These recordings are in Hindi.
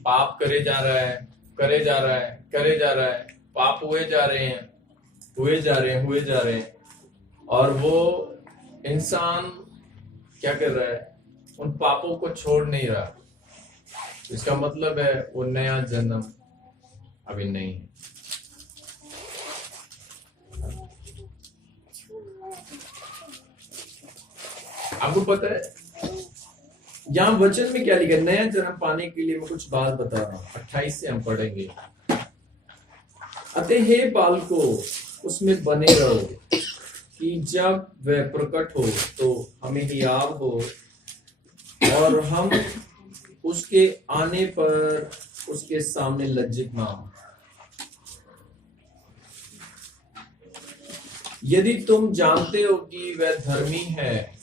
पाप करे जा रहा है, करे जा रहा है, करे जा रहा है, पाप हुए जा रहे हैं, हुए जा रहे हैं, हुए जा रहे हैं, और वो इंसान क्या कर रहा है, उन पापों को छोड़ नहीं रहा। इसका मतलब है वो नया जन्म अभी नहीं है। आपको पता है यहां वचन में क्या लिखा है? नया जन्म पाने के लिए मैं कुछ बात बता रहा हूं, 28 से हम पढ़ेंगे। अतः हे बालको उसमें बने रहो कि जब वह प्रकट हो तो हमें हियाव हो और हम उसके आने पर उसके सामने लज्जित ना हो। यदि तुम जानते हो कि वह धर्मी है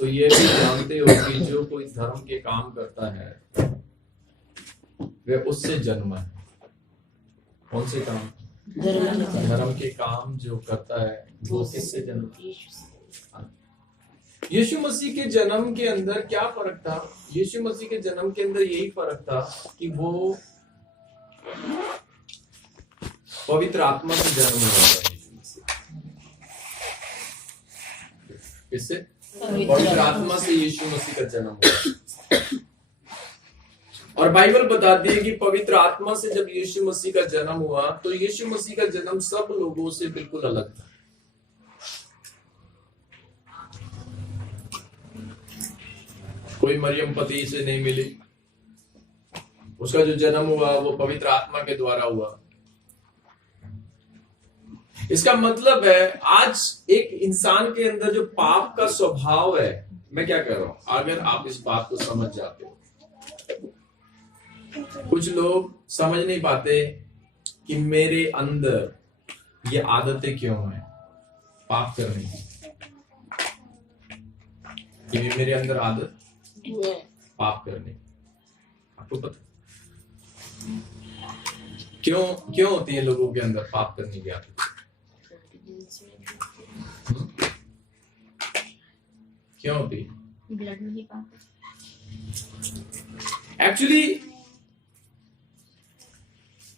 तो ये भी जानते हो कि जो कोई धर्म के काम करता है वह उससे जन्मा है। कौन से काम? धर्म के काम जो करता है वो किससे जन्मा? यीशु मसीह के जन्म के अंदर क्या फर्क था? यीशु मसीह के जन्म के अंदर यही फर्क था कि वो पवित्र आत्मा से जन्म हुआ था। यीशु मसीह किससे? पवित्र आत्मा से यीशु मसीह का जन्म हुआ। और बाइबल बताती है कि पवित्र आत्मा से जब यीशु मसीह का जन्म हुआ तो यीशु मसीह का जन्म सब लोगों से बिल्कुल अलग था। कोई मरियम पति से नहीं मिली, उसका जो जन्म हुआ वो पवित्र आत्मा के द्वारा हुआ। इसका मतलब है आज एक इंसान के अंदर जो पाप का स्वभाव है, मैं क्या कर रहा हूं, अगर आप इस बात को समझ जाते हो। कुछ लोग समझ नहीं पाते कि मेरे अंदर ये आदतें क्यों हैं पाप करने की, कि मेरे अंदर आदत पाप करने की। आपको पता क्यों होती है लोगों के अंदर पाप करने की आदत? क्यों होती है? ब्लड में ही पाप। एक्चुअली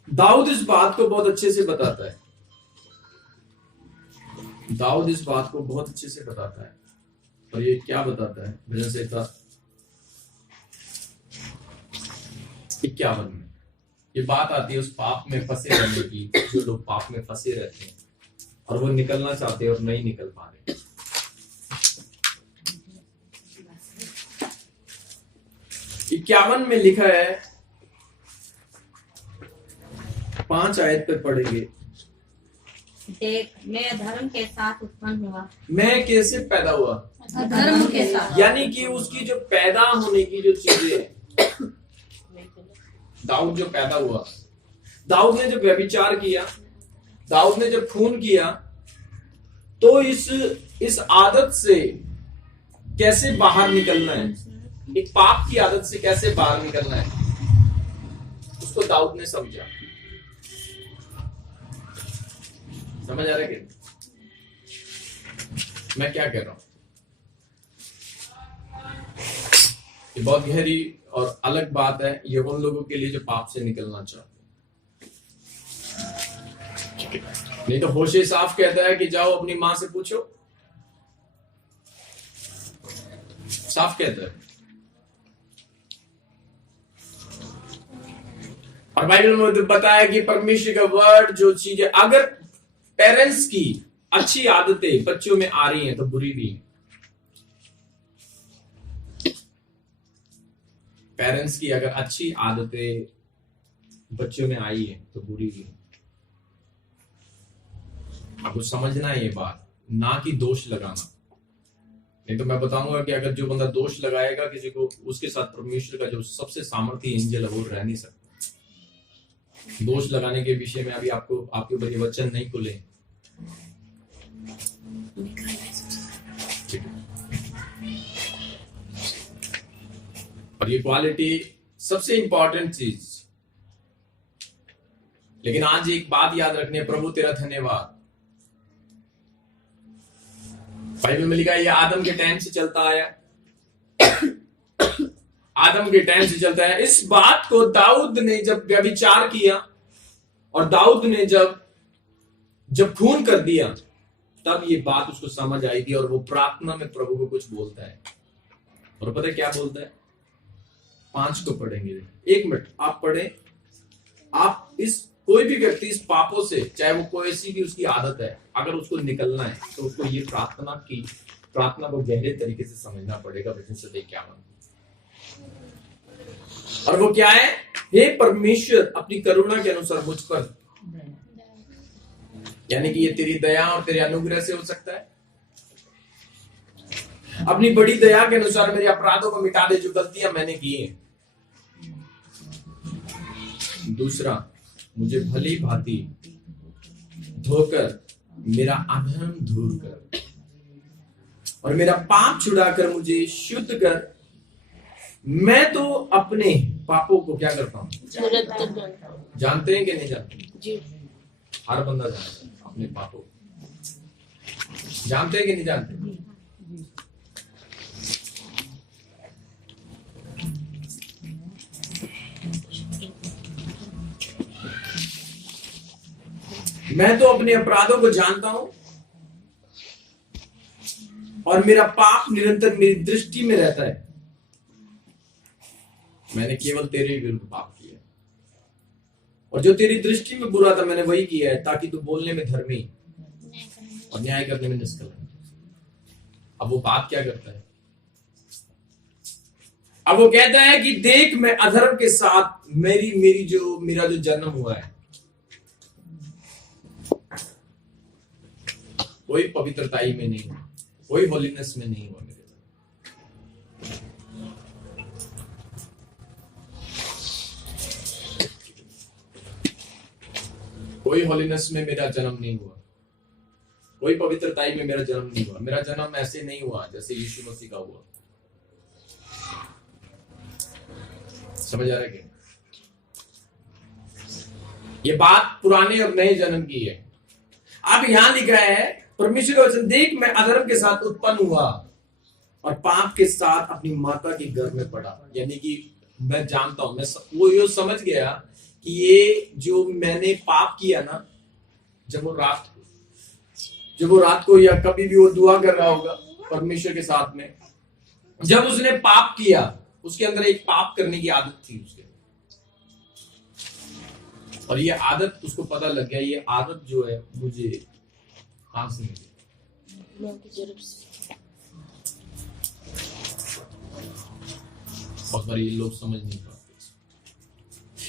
दाऊद इस बात को बहुत अच्छे से बताता है। दाऊद इस बात को बहुत अच्छे से बताता है। और ये क्या बताता है? भजन संहिता 51 में ये बात आती है उस पाप में फंसे रहने की, जो लोग पाप में फंसे रहते हैं और वो निकलना चाहते हैं और नहीं निकल पा रहे। 51 में लिखा है, 5 आयत पे पढ़ेंगे। देख मैं धर्म के साथ उत्पन्न हुआ। मैं कैसे पैदा हुआ? धर्म के साथ। यानी कि उसकी जो पैदा होने की जो चीजें हैं, दाऊद जो पैदा हुआ, दाऊद ने जब व्यभिचार किया, दाऊद ने जब खून किया, तो इस आदत से कैसे बाहर निकलना है, एक पाप की आदत से कैसे बाहर निकलना है, उसको दाऊद ने समझा। समझ आ रहा है कि मैं क्या कह रहा हूं? ये बहुत गहरी और अलग बात है। ये उन लोगों के लिए जो पाप से निकलना चाहते हैं। नहीं तो होशे साफ कहता है कि जाओ अपनी मां से पूछो, साफ कहता है। और बाइबल में बताया कि परमेश्वर का वर्ड जो चीजें अगर पेरेंट्स की अच्छी आदतें बच्चों में आ रही हैं तो बुरी भी है। पेरेंट्स की अगर अच्छी आदतें बच्चों में आई है तो बुरी भी है। आपको समझना है ये बात, ना कि दोष लगाना। नहीं तो मैं बताऊंगा कि अगर जो बंदा दोष लगाएगा किसी को, उसके साथ परमेश्वर का जो सबसे सामर्थी एंजल है वो रह नहीं सकता। दोष लगाने के विषय में अभी आपको आपके ऊपर ये वचन नहीं खुले। और ये क्वालिटी सबसे इंपॉर्टेंट चीज। लेकिन आज एक बात याद रखनी है, प्रभु तेरा धन्यवाद। बाइबल में लिखा है ये आदम के टाइम से चलता आया। आदम के टाइम से चलता है। इस बात को दाऊद ने जब व्यभिचार किया और दाऊद ने जब खून कर दिया, तब ये बात उसको समझ आई थी और वो प्रार्थना में प्रभु को कुछ बोलता है। और पता है क्या बोलता है? 5 को पढ़ेंगे। 1 मिनट आप पढ़े। आप कोई भी व्यक्ति इस पापों से, चाहे वो कोई सी भी उसकी आदत है, अगर उसको निकलना है तो उसको ये प्रार्थना को गहरे तरीके से समझना पड़ेगा। वचन से देख क्या मानते, और वो क्या है? हे परमेश्वर, अपनी करुणा के अनुसार मुझ पर, यानी कि ये तेरी दया और तेरे अनुग्रह से हो सकता है। अपनी बड़ी दया के अनुसार मेरे अपराधों को मिटा दे जो गलतियां मैंने की हैं। दूसरा, मुझे भली भांति धोकर मेरा अधर्म दूर कर और मेरा पाप छुड़ाकर मुझे शुद्ध कर। मैं तो अपने पापों को क्या करता हूं? जानते हैं कि नहीं जानते? जी। हर बंदा जानता है अपने पापों। जानते हैं कि नहीं जानते? मैं तो अपने अपराधों को जानता हूं और मेरा पाप निरंतर मेरी दृष्टि में रहता है। मैंने केवल तेरे विरुद्ध पाप किया और जो तेरी दृष्टि में बुरा था मैंने वही किया है, ताकि तू बोलने में धर्मी और न्याय करने में निष्कलंक। अब वो बात क्या करता है? अब वो कहता है कि देख, मैं अधर्म के साथ मेरा जो जन्म हुआ है, कोई पवित्रताई में नहीं, कोई होलीनेस में नहीं हुआ मेरे। कोई होलीनेस में मेरा जन्म नहीं हुआ, कोई पवित्रताई में मेरा जन्म नहीं हुआ। मेरा जन्म ऐसे नहीं हुआ जैसे यीशु मसीह का हुआ। समझ आ रहा है क्या? ये बात पुराने और नए जन्म की है। अब यहां लिखा है, परमेश्वर का वचन, देख मैं अधर्म के साथ उत्पन्न हुआ और पाप के साथ अपनी माता के गर्भ में पड़ा। यानी कि मैं जानता हूं, वो ये समझ गया कि ये जो मैंने पाप किया ना, जब वो रात को या कभी भी वो दुआ कर रहा होगा परमेश्वर के साथ में, जब उसने पाप किया, उसके अंदर एक पाप करने की आदत थी उसके, और ये आदत उसको पता लग गया, ये आदत जो है मुझे कहां से मिली। बहुत बार ये लोग समझ नहीं पाते,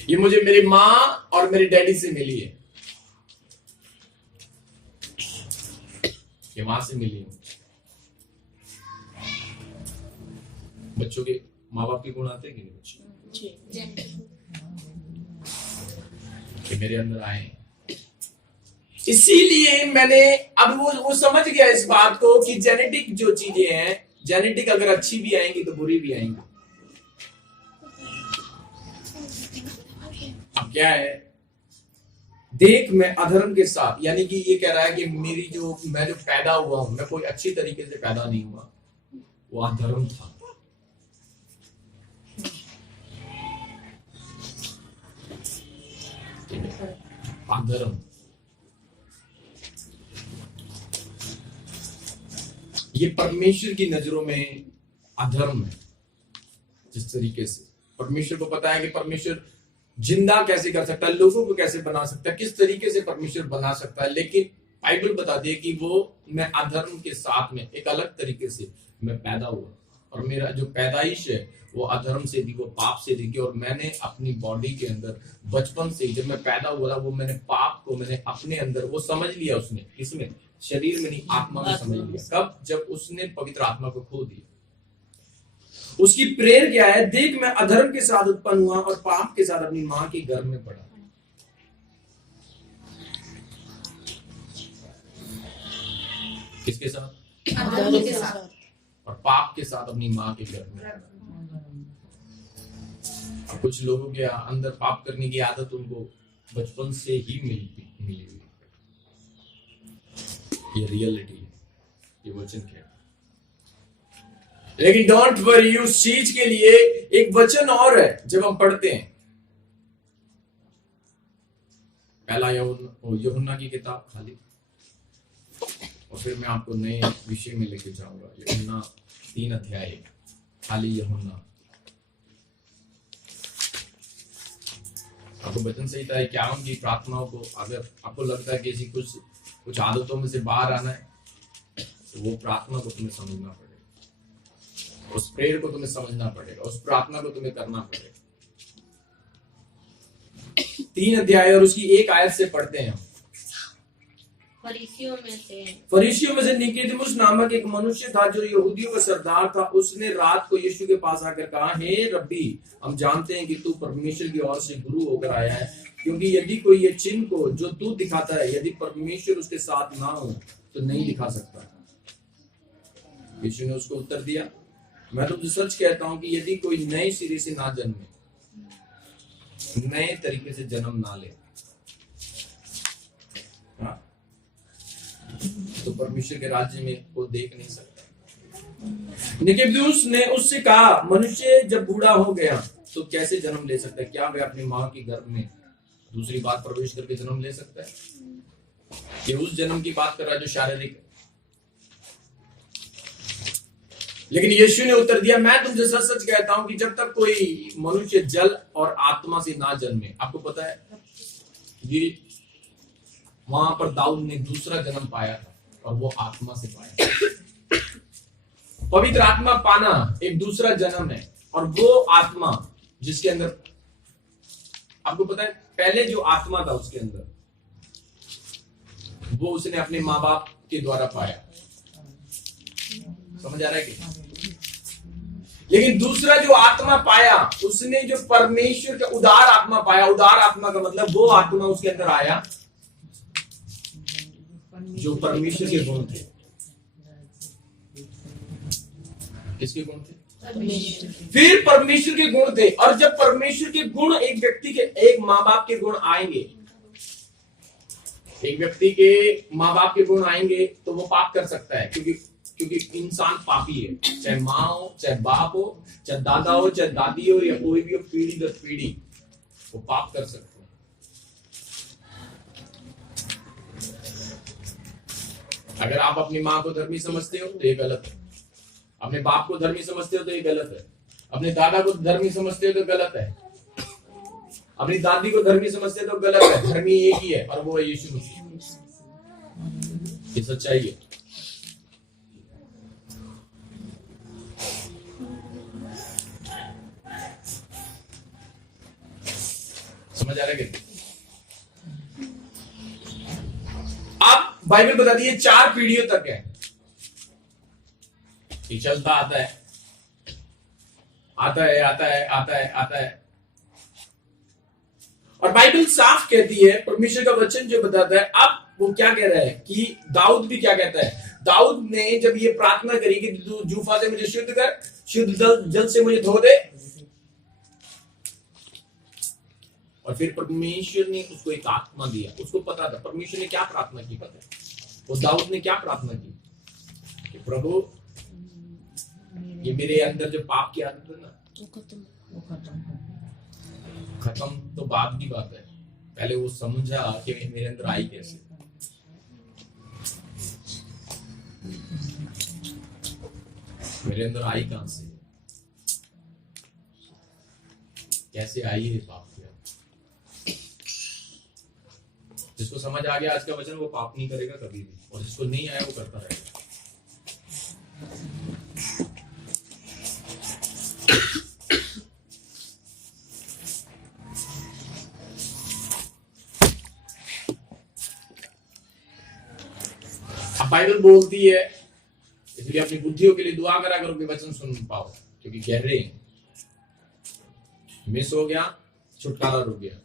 ये मुझे मेरी माँ और मेरे डैडी से मिली है, ये माँ से मिली है। बच्चों के माँ बाप के गुण आते हैं कि नहीं? बच्चे कि मेरे अंदर आए, इसीलिए मैंने अब वो समझ गया इस बात को कि जेनेटिक जो चीजें हैं, जेनेटिक अगर अच्छी भी आएंगी तो बुरी भी आएंगी। अब क्या है, देख मैं अधर्म के साथ, यानी कि ये कह रहा है कि मैं जो पैदा हुआ हूं, मैं कोई अच्छी तरीके से पैदा नहीं हुआ, वो अधर्म था। अधर्म, ये परमेश्वर की नजरों में अधर्म है। जिस तरीके से परमेश्वर को पता है कि परमेश्वर जिंदा कैसे कर सकता है, लोगों को कैसे बना सकता है, किस तरीके से परमेश्वर बना सकता है, लेकिन बाइबल बताती है कि वो मैं अधर्म के साथ में एक अलग तरीके से मैं पैदा हुआ, और मेरा जो पैदाइश है वो अधर्म से थी, वो पाप से थी। और मैंने अपनी बॉडी के अंदर बचपन से, जब मैं पैदा हुआ था, वो मैंने पाप को मैंने अपने अंदर वो समझ लिया, उसने इसमें शरीर में नहीं आत्मा में समझ लिया। कब? जब उसने पवित्र आत्मा को खो दिया। उसकी प्रेयर क्या है, देख मैं अधर्म के साथ उत्पन्न हुआ और पाप के साथ अपनी मां के गर्भ में पड़ा। किसके साथ? अधर्म के साथ और पाप के साथ अपनी मां के गर्भ में। कुछ लोगों के अंदर पाप करने की आदत उनको बचपन से ही मिली हुई। ये रियलिटी है, ये वचन क्या है। लेकिन डोंट वरी, उस चीज के लिए एक वचन और है जब हम पढ़ते हैं पहला यूहन्ना की किताब खाली, और फिर मैं आपको नए विषय में लेके जाऊंगा। यूहन्ना 3 अध्याय खाली यूहन्ना। आपको वचन संहिता 51 की प्रार्थनाओं को अगर आपको लगता है कि ऐसी कुछ आदतों में से बाहर आना है, तो वो प्रार्थना को तुम्हें समझना पड़ेगा, उस प्रेयर को तुम्हें समझना पड़ेगा, उस प्रार्थना को तुम्हें करना पड़ेगा। 3 अध्याय और उसकी 1 आयत से पढ़ते हैं। फरीसियों में से निकोदेमुस नामक एक मनुष्य था जो यहूदियों का सरदार था। उसने रात को यीशु के पास आकर कहा, हे रब्बी, हम जानते हैं कि तू परमेश्वर की ओर से गुरु होकर आया है, क्योंकि यदि कोई ये चिन्ह को जो तू दिखाता है, यदि परमेश्वर उसके साथ ना हो तो नहीं दिखा सकता। यीशु ने उसको उत्तर दिया, मैं तुमसे सच कहता हूं कि यदि कोई नए सिरे से ना जन्मे, नए तरीके से जन्म ना ले, तो परमेश्वर के राज्य में वो देख नहीं सकता। निकोदेमुस ने उससे कहा, मनुष्य जब बूढ़ा हो गया तो कैसे जन्म ले सकता है? क्या वह अपनी माँ के गर्भ में दूसरी बार प्रवेश करके जन्म ले सकता है? ये उस जन्म की बात कर रहा है जो शारीरिक है। लेकिन यीशु ने उत्तर दिया, मैं तुमसे सच सच कहता हूं कि जब तक कोई मनुष्य जल और आत्मा से ना जन्मे। आपको पता है ये वहां पर दाऊद ने दूसरा जन्म पाया था, और वो आत्मा से पाया। पवित्र आत्मा पाना एक दूसरा जन्म है, और वो आत्मा जिसके अंदर, आपको पता है पहले जो आत्मा था उसके अंदर, वो उसने अपने माँ बाप के द्वारा पाया। समझ आ रहा है कि? लेकिन दूसरा जो आत्मा पाया, उसने जो परमेश्वर का उदार आत्मा पाया। उदार आत्मा का मतलब वो आत्मा उसके अंदर आया जो परमेश्वर के गुण थे। किसके गुण थे? फिर परमेश्वर के गुण थे। और जब परमेश्वर के गुण एक व्यक्ति के, एक माँ बाप के गुण आएंगे, एक व्यक्ति के माँ बाप के गुण आएंगे, तो वो पाप कर सकता है, क्योंकि इंसान पापी है। चाहे माँ हो, चाहे बाप हो, चाहे दादा हो, चाहे दादी हो, या कोई भी हो, पीढ़ी दर पीढ़ी वो पाप कर सकते हैं। अगर आप अपनी माँ को धर्मी समझते हो तो ये गलत है, अपने बाप को धर्मी समझते हो तो ये गलत है, अपने दादा को धर्मी समझते हो तो गलत है, अपनी दादी को धर्मी समझते हो तो गलत है। धर्मी एक ही है, और वो है यीशु मसीह। ये सच्चाई है। समझ आ रहा है? अब बाइबल बताती है 4 पीढ़ियों तक है, ये चलता आता है, आता है, आता है, आता है, आता है। और बाइबल साफ कहती है, परमेश्वर का वचन जो बताता है, अब वो क्या कह रहा है कि दाऊद भी क्या कहता है। दाऊद ने जब ये प्रार्थना करी कि तू जूफा से मुझे शुद्ध कर, शुद्ध जल से मुझे धो दे, और फिर परमेश्वर ने उसको एक आत्मा दिया। उसको पता था परमेश्वर ने क्या प्रार्थना की, पता है वो दाऊद ने क्या प्रार्थना की कि प्रभु ये मेरे अंदर जो पाप की आदत है ना, खत्म तो बाद की बात है, पहले वो समझा कि मेरे अंदर आई कैसे। मेरे अंदर आई कहां से, कैसे आई है पाप की आदत। जिसको समझ आ गया आज का वचन, वो पाप नहीं करेगा कभी भी, और जिसको नहीं आया वो करता रहेगा। अब बाइबल बोलती है, इसलिए अपनी बुद्धियों के लिए दुआ करा करो कि वचन सुन पाओ, क्योंकि गहरे मिस हो गया, छुटकारा रुक गया।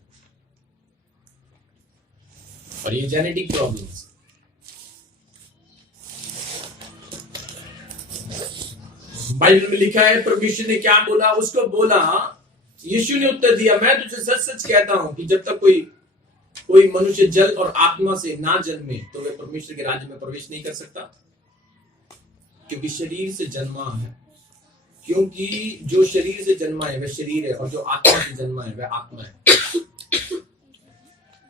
और ये जेनेटिक प्रॉब्लम्स, बाइबल में लिखा है परमेश्वर ने क्या बोला, उसको बोला। यीशु ने उत्तर दिया, मैं तुझे सच सच कहता हूं कि जब तक कोई मनुष्य जल और आत्मा से ना जन्मे तो वह परमेश्वर के राज्य में प्रवेश नहीं कर सकता। क्योंकि शरीर से जन्मा है क्योंकि जो शरीर से जन्मा है वह शरीर है और जो आत्मा से जन्मा है वह आत्मा है।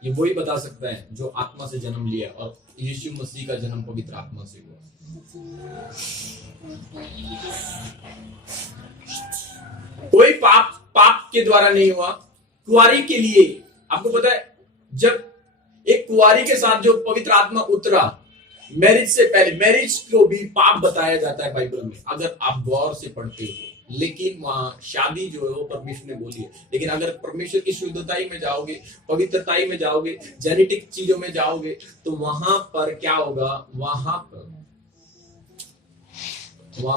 ये वही बता सकता है जो आत्मा से जन्म लिया, और यीशु मसीह का जन्म पवित्र आत्मा से हुआ। कोई पाप के द्वारा नहीं हुआ। कुंवारी के लिए आपको पता है, जब एक कुंवारी के साथ जो पवित्र आत्मा उतरा, मैरिज से पहले, मैरिज को भी पाप बताया जाता है बाइबल में अगर आप गौर से पढ़ते हो। लेकिन वहां शादी जो है वो परमेश्वर ने बोली है। लेकिन अगर परमेश्वर की शुद्धताई में जाओगे, पवित्रताई में जाओगे, जेनेटिक चीजों में जाओगे, तो वहां पर क्या होगा, वहां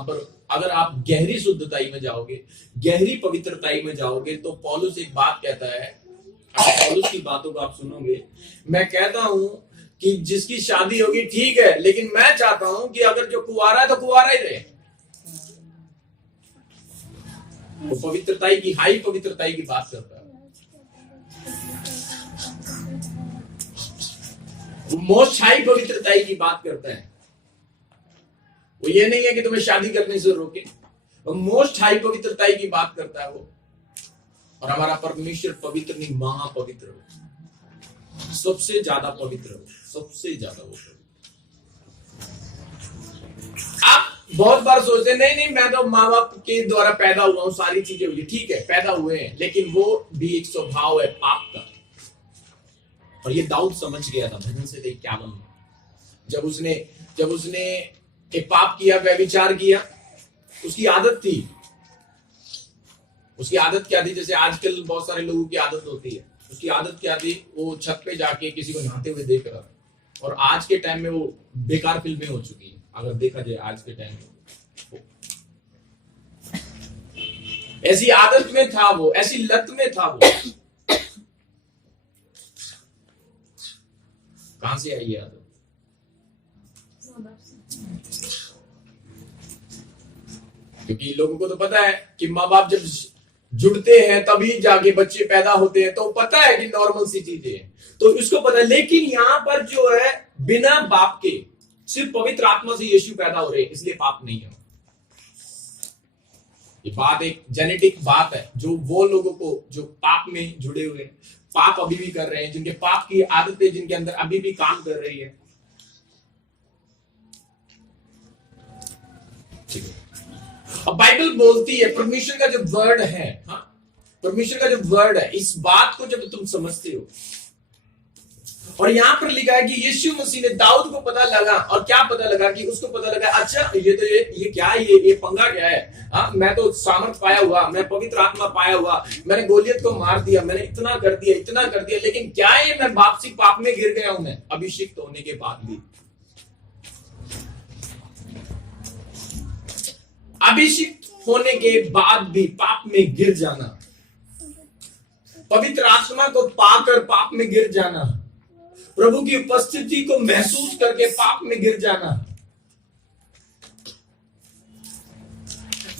पर अगर आप गहरी शुद्धताई में जाओगे, गहरी पवित्रताई में जाओगे, तो पौलुस एक बात कहता है। पौलुस की बातों को आप सुनोगे, मैं कहता हूं कि जिसकी शादी होगी ठीक है, लेकिन मैं चाहता हूं कि अगर जो कुंवारा है तो कुंवारा ही रहे। वो पवित्रताई की, हाई पवित्रताई की बात करता है। वो मोस्ट हाई पवित्रताई की बात करता है। वो ये नहीं है कि तुम्हें शादी करने से रोके, वो मोस्ट हाई पवित्रताई की बात करता है वो। और हमारा परमेश्वर पवित्र नहीं, महापवित्र हो, सबसे ज्यादा पवित्र हो, सबसे ज्यादा वो पवित्र। आप बहुत बार सोचते हैं नहीं मैं तो माँ बाप के द्वारा पैदा हुआ हूं, सारी चीजें हुई, ठीक है पैदा हुए हैं, लेकिन वो भी एक स्वभाव है पाप का। और ये दाऊद समझ गया था भजन से 51 में, जब उसने एक पाप किया, व्यभिचार किया। उसकी आदत थी, उसकी आदत क्या थी, जैसे आजकल बहुत सारे लोगों की आदत होती है। उसकी आदत क्या थी, वो छत पे जाके किसी को नहाते हुए देख रहा था। और आज के टाइम में वो बेकार फिल्में हो चुकी है, अगर देखा जाए आज के टाइम में। ऐसी आदत में था वो, ऐसी लत में था वो। कहां से आई ये आदत? क्योंकि लोगों को तो पता है कि माँ बाप जब जुड़ते हैं तभी जाके बच्चे पैदा होते हैं, तो पता है कि नॉर्मल सी चीजें हैं, तो इसको पता है। लेकिन यहां पर जो है बिना बाप के, सिर्फ पवित्र आत्मा से यीशु पैदा हो रहे हैं, इसलिए पाप नहीं है। ये बात एक जेनेटिक बात है, जो वो लोगों को जो पाप में जुड़े हुए हैं, पाप अभी भी कर रहे हैं, जिनके पाप की आदतें जिनके अंदर अभी भी काम कर रही है। ठीक है, अब बाइबल बोलती है, परमेश्वर का जो वर्ड है, हाँ, परमेश्वर का जो वर्ड है, इस बात को जब तुम समझते हो, और यहां पर लिखा है कि यीशु मसीह ने दाऊद को पता लगा, और क्या पता लगा कि उसको पता लगा, अच्छा ये क्या है, ये पंगा क्या है। हाँ, मैं तो सामर्थ पाया हुआ, मैं पवित्र आत्मा पाया हुआ, मैंने गोलियत को मार दिया, मैंने इतना कर दिया, लेकिन क्या है, मैं वापसी पाप में गिर गया हूं। मैं अभिषिक्त होने के बाद भी, अभिषिक्त होने के बाद भी पाप में गिर जाना, पवित्र आत्मा को पाकर पाप में गिर जाना, प्रभु की उपस्थिति को महसूस करके पाप में गिर जाना,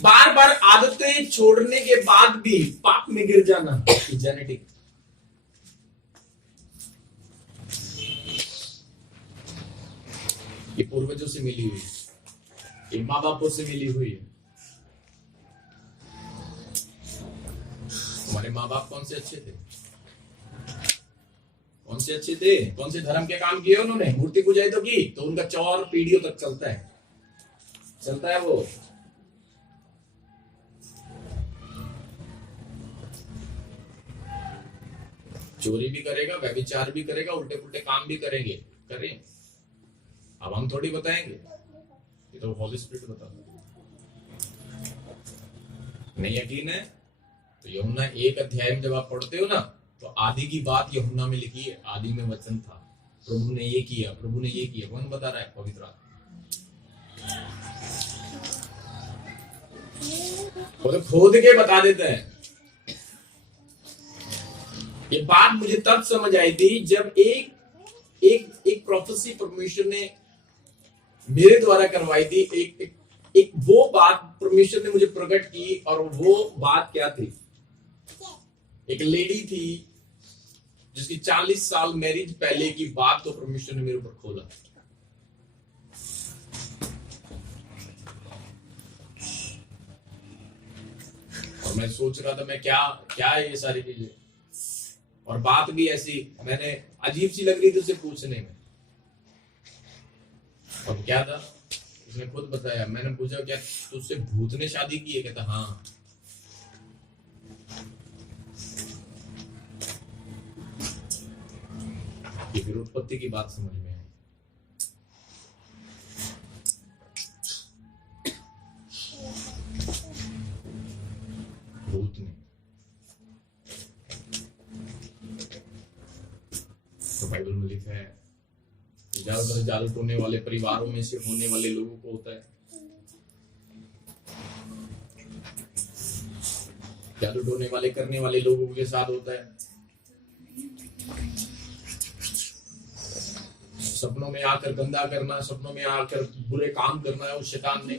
बार बार आदतें छोड़ने के बाद भी पाप में गिर जाना, जेनेटिक। ये पूर्वजों से मिली हुई, ये माँ बापों से मिली हुई है। हमारे माँ बाप कौन से अच्छे थे, कौन से अच्छे थे, कौन से धर्म के काम किए उन्होंने, मूर्ति पूजाई तो की, तो उनका 4 पीढ़ियों तक चलता है वो। चोरी भी करेगा, व्यभिचार भी करेगा, उल्टे पुल्टे काम भी करें। अब हम थोड़ी बताएंगे, ये तो हॉली स्पिरिट बताता है। नहीं यकीन है तो यूहन्ना 1 अध्याय में जब आप पढ़ते हो ना, तो आदि की बात यूहन्ना में लिखी है। आदि में वचन था, प्रभु ने ये किया, कौन बता रहा है? पवित्र आत्मा। वो तो खोद के बता देते हैं। ये बात मुझे तब समझ आई थी जब एक प्रोफेसी परमेश्वर ने मेरे द्वारा करवाई थी। एक वो बात परमेश्वर ने मुझे प्रकट की, और वो बात क्या थी? एक लेडी थी जिसकी 40 साल मैरिज पहले की बात को परमेश्वर ने मेरे ऊपर खोला। और मैं सोच रहा था मैं क्या क्या है ये सारी चीजें, और बात भी ऐसी मैंने अजीब सी लग रही थी उसे पूछने में। और क्या था, उसने खुद बताया, मैंने पूछा क्या तुझसे भूत ने शादी की है? कहता हाँ। ये फिर उत्पत्ति की बात समझ में आई। भूत ने तो बाइबल में लिखा है ज्यादातर जादू टोने वाले परिवारों में से होने वाले लोगों को होता है। जादू टोने वाले करने वाले लोगों के साथ होता है। सपनों में आकर गंदा करना, सपनों में आकर बुरे काम करना है उस शैतान ने।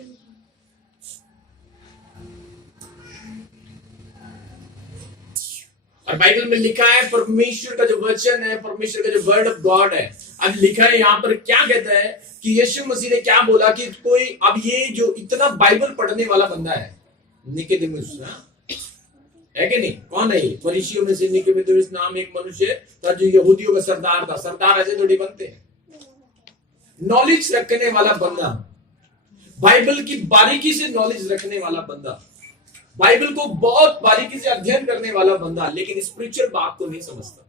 और बाइबल में लिखा है परमेश्वर का जो वचन है, परमेश्वर का जो वर्ड ऑफ गॉड है, अब लिखा है यहाँ पर क्या कहता है कि यीशु मसीह ने क्या बोला कि कोई अब ये जो इतना बाइबल पढ़ने वाला बंदा है निकोदेमुस है कि नहीं, कौन है ये? फरीसियों में से निकोदेमुस नाम एक मनुष्य था जो यहूदियों का सरदार था। सरदार ऐसे थोड़ी बनते हैं। नॉलेज रखने वाला बंदा, बाइबल की बारीकी से नॉलेज रखने वाला बंदा, बाइबल को बहुत बारीकी से अध्ययन करने वाला बंदा, लेकिन स्पिरिचुअल बात को नहीं समझता,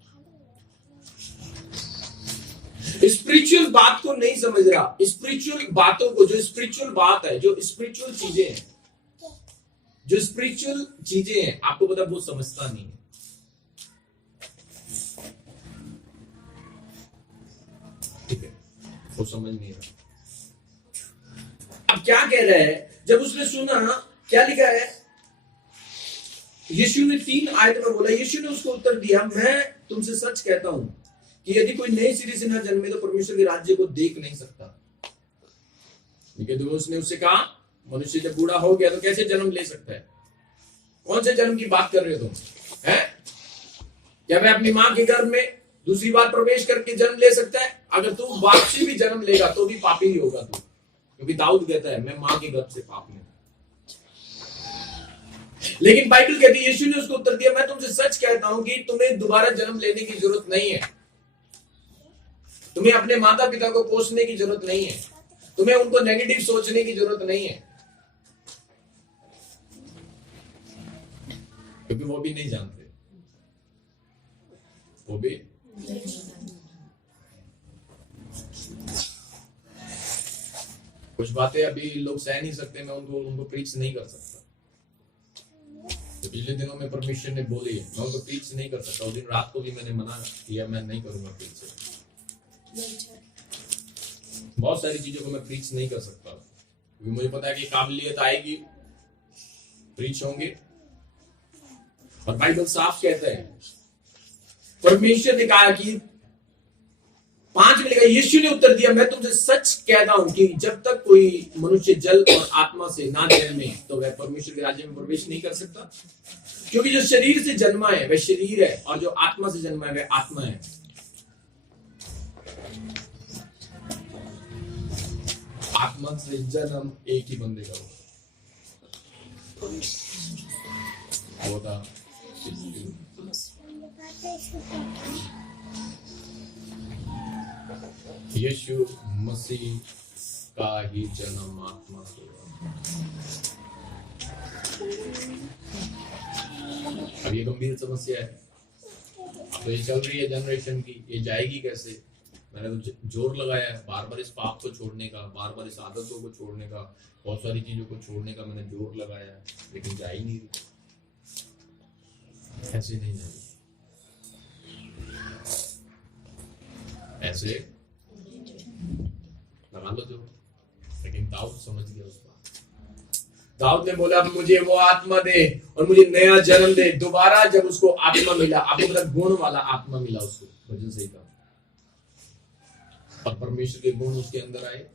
स्पिरिचुअल बात को नहीं समझ रहा। स्पिरिचुअल बातों को, जो स्पिरिचुअल बात है, जो स्पिरिचुअल चीजें हैं, जो स्पिरिचुअल चीजें हैं, आपको पता वो समझता नहीं है। ठीक है, वो समझ नहीं रहा। अब क्या कह रहा है, जब उसने सुना, क्या लिखा है, यीशु ने 3 आयत में बोला, यीशु ने उसको उत्तर दिया, मैं तुमसे सच कहता हूं कि यदि कोई नए सिरे से न जन्मे तो परमेश्वर के राज्य को देख नहीं सकता। निकोदेमुस ने उससे कहा, मनुष्य जब बूढ़ा हो गया तो कैसे जन्म ले सकता है? कौन से जन्म की बात कर रहे हो तुम? हैं? क्या मैं अपनी मां के गर्भ में दूसरी बार प्रवेश करके जन्म ले सकता है? अगर तू वापसी भी जन्म लेगा तो भी पापी ही होगा तू, क्योंकि दाऊद कहता है मैं मां के गर्भ से पाप में। लेकिन बाइबल कहती है, यीशु ने उसको उत्तर दिया, मैं तुमसे सच कहता हूं कि तुम्हें दोबारा जन्म लेने की जरूरत नहीं है। तुम्हें अपने माता पिता को कोसने की जरूरत नहीं है। तुम्हें उनको नेगेटिव सोचने की जरूरत नहीं है, क्योंकि वो भी नहीं जानते। वो भी कुछ बातें अभी लोग सह नहीं सकते, मैं उनको प्रीच नहीं कर सकता। तो पिछले दिनों में परमेश्वर ने बोली, मैं उनको प्रीच नहीं कर सकता। उस दिन रात को भी मैंने मना किया, मैं नहीं करूंगा प्रीच। बहुत सारी चीजों को मैं प्रीच नहीं कर सकता, क्योंकि मुझे पता है कि काबिलियत आएगी, प्रीच होंगे। और बाइबल साफ कहता है, परमेश्वर ने कहा कि 5 में लिखा, यीशु ने उत्तर दिया, मैं तुमसे सच कहता हूं कि जब तक कोई मनुष्य जल और आत्मा से ना जन्मे तो वह परमेश्वर के राज्य में प्रवेश नहीं कर सकता। क्योंकि जो शरीर से जन्मा है वह शरीर है, और जो आत्मा से जन्मा है वह आत्मा है। आत्मा से जन्म एक ही बंदे का होता। यीशु मसीह का ही जन्म आत्मा से हुआ। अब ये गंभीर समस्या है। तो ये चल रही है जनरेशन की, ये जाएगी कैसे? मैंने तो जोर लगाया है बार बार इस पाप को छोड़ने का, बार बार इस आदतों को छोड़ने का, बहुत सारी चीजों को छोड़ने का मैंने जोर लगाया है, लेकिन जा ही नहीं रही। ऐसे नहीं जाएगी, ऐसे लगा लो जो। लेकिन दाऊद समझ गया उस बात। दाऊद ने बोला मुझे वो आत्मा दे और मुझे नया जन्म दे। दोबारा जब उसको आत्मा मिला, आपको पता गुण वाला आत्मा मिला उसको, वजन से कहा, और परमेश्वर के गुण उसके अंदर आए।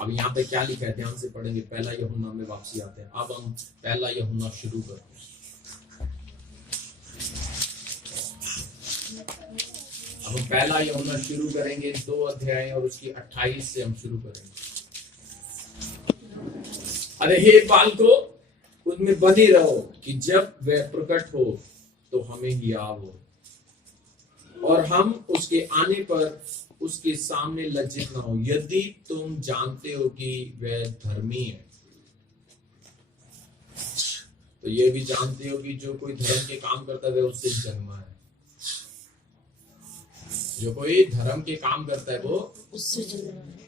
अब यहाँ पे क्या लिखा है, ध्यान से पढ़ेंगे। 1 यूहन्ना में वापसी आते हैं। अब हम 1 यूहन्ना शुरू करते हैं। अब हम 1 यूहन्ना शुरू करेंगे, 2 अध्याय और उसकी 28 से हम शुरू करेंगे। अरे हे बालको, उसमें बने रहो कि जब वह प्रकट हो तो हमें हियाव हो और हम उसके आने पर उसके सामने लज्जित ना हो। यदि तुम जानते हो कि वह धर्मी है, तो ये भी जानते हो कि जो कोई धर्म के काम करता है वह उससे जन्मा है। जो कोई धर्म के काम करता है वो उससे जन्मा है।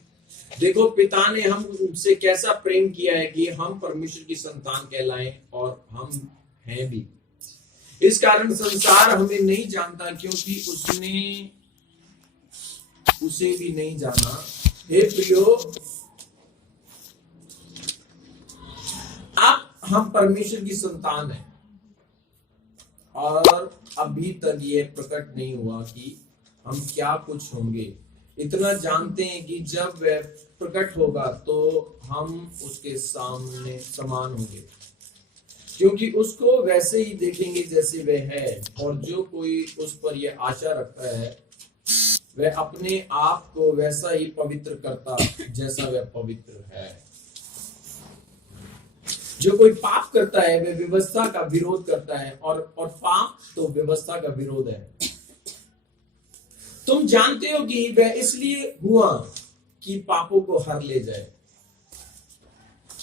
देखो, पिता ने हमसे कैसा प्रेम किया है कि हम परमेश्वर की संतान कहलाएं, और हम हैं भी। इस कारण संसार हमें नहीं जानता, क्योंकि उसने उसे भी नहीं जाना। हे प्रियो, अब हम परमेश्वर की संतान हैं और अभी तक ये प्रकट नहीं हुआ कि हम क्या कुछ होंगे। इतना जानते हैं कि जब वह प्रकट होगा तो हम उसके सामने समान होंगे, क्योंकि उसको वैसे ही देखेंगे जैसे वह है। और जो कोई उस पर यह आशा रखता है वह अपने आप को वैसा ही पवित्र करता जैसा वह पवित्र है। जो कोई पाप करता है वह व्यवस्था का विरोध करता है, और पाप तो व्यवस्था का विरोध है। तुम जानते हो कि वह इसलिए हुआ कि पापों को हर ले जाए।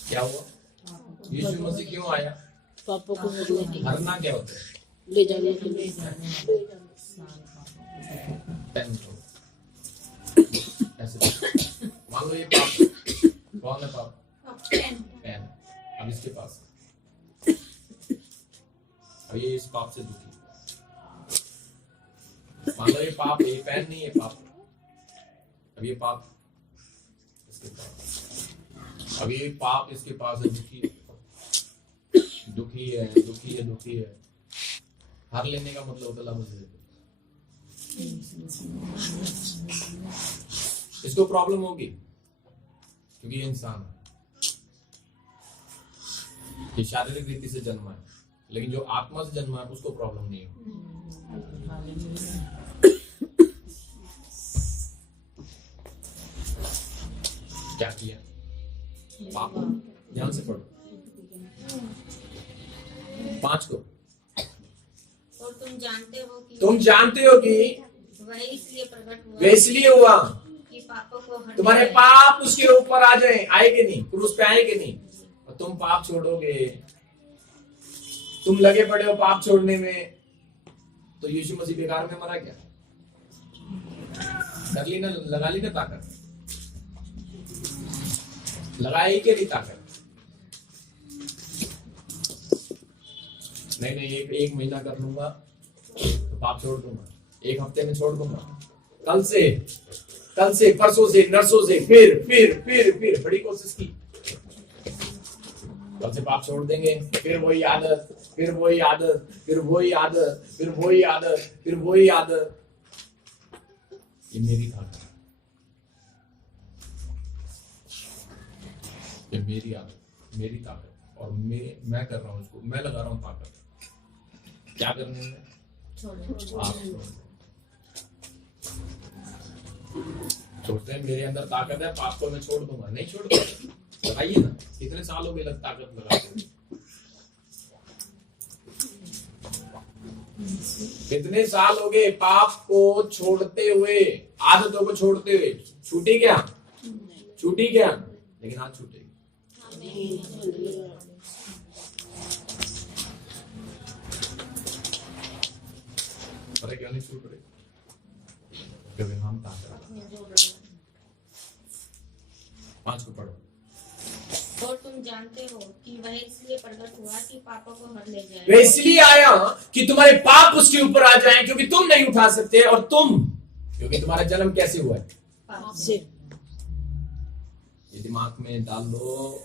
क्या हुआ? यीशु मसीह क्यों आया? पापों को हरने के लिए, हरना क्या होता है? ले जाने के लिए। ऐसे मान लो ये पाप, कौन है पाप? पेन। अब इसके पास, अब ये इस पाप से दुखी। मान लो ये पाप, ये पेन नहीं, ये पाप। अब ये पाप इसके पास, अब ये पाप इसके पास है, दुखी दुखी है, दुखी है, दुखी है। हर लेने का मतलब होता है इसको प्रॉब्लम होगी, क्योंकि ये इंसान है, ये शारीरिक रीति से जन्मा है। लेकिन जो आत्मा से जन्मा है उसको प्रॉब्लम नहीं है। क्या किया? पाप। ध्यान से पढ़ो 5 को। और तुम जानते हो कि वह इसलिए प्रकट हुआ, वह इसलिए हुआ कि पापों को हरने तुम्हारे जाए। पाप उसके ऊपर आ जाए। आए कि नहीं? क्रूस पे आए कि नहीं? और तुम पाप छोड़ोगे, तुम लगे पड़े हो पाप छोड़ने में, तो यीशु मसीह बेकार में मरा क्या? कर ली ना, लगा ली ना ताकत? लगाई कि नहीं ताकत? नहीं, एक महीना कर लूंगा तो पाप छोड़ दूंगा, 1 हफ्ते में छोड़ दूंगा, कल से, परसों से, नरसों से, फिर बड़ी कोशिश की, कल से पाप छोड़ देंगे। फिर वही आदत, फिर वही आदत, फिर वही आदत, फिर वही आदत, फिर वही आदत। ये मेरी ताकत, ये मेरी आदत, मेरी ताकत, और मैं कर रहा हूं इसको, मैं लगा रहा हूं ताकत। क्या करने में? आप सोचते हैं मेरे अंदर ताकत है, पाप को मैं छोड़ दूंगा। नहीं छोड़ दूंगा। लगाइए ना, कितने साल हो गए ताकत लगाते, कितने साल हो गए पाप को छोड़ते हुए, आदतों को छोड़ते हुए। छूटी क्या? लेकिन आज छूटेगी। पता क्यों नहीं छूट रही? क्योंकि हम ताकत। 5 को पढ़ो। और तुम जानते हो कि वह इसलिए प्रकट हुआ कि पापों को हर ले जाए। वह इसलिए आया कि तुम्हारे पाप उसके ऊपर आ जाएं, क्योंकि तुम नहीं उठा सकते, और क्योंकि तुम्हारा जन्म कैसे हुआ है? पाप से। ये दिमाग में डाल लो,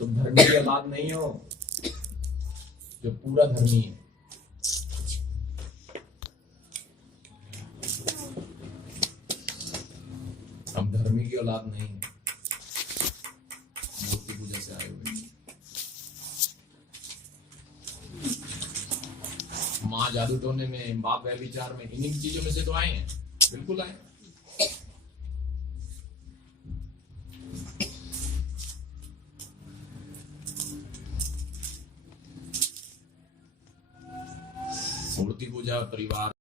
तुम धर्मी की औलाद नहीं हो, जो पूरा धर्मी है। हम धर्मी की औलाद नहीं है, मूर्ति पूजा से आए हुए। माँ जादू टोने में, बाप व्यभिचार में, इन्हीं चीजों में से तो आए हैं। बिल्कुल आए। मूर्ति पूजा परिवार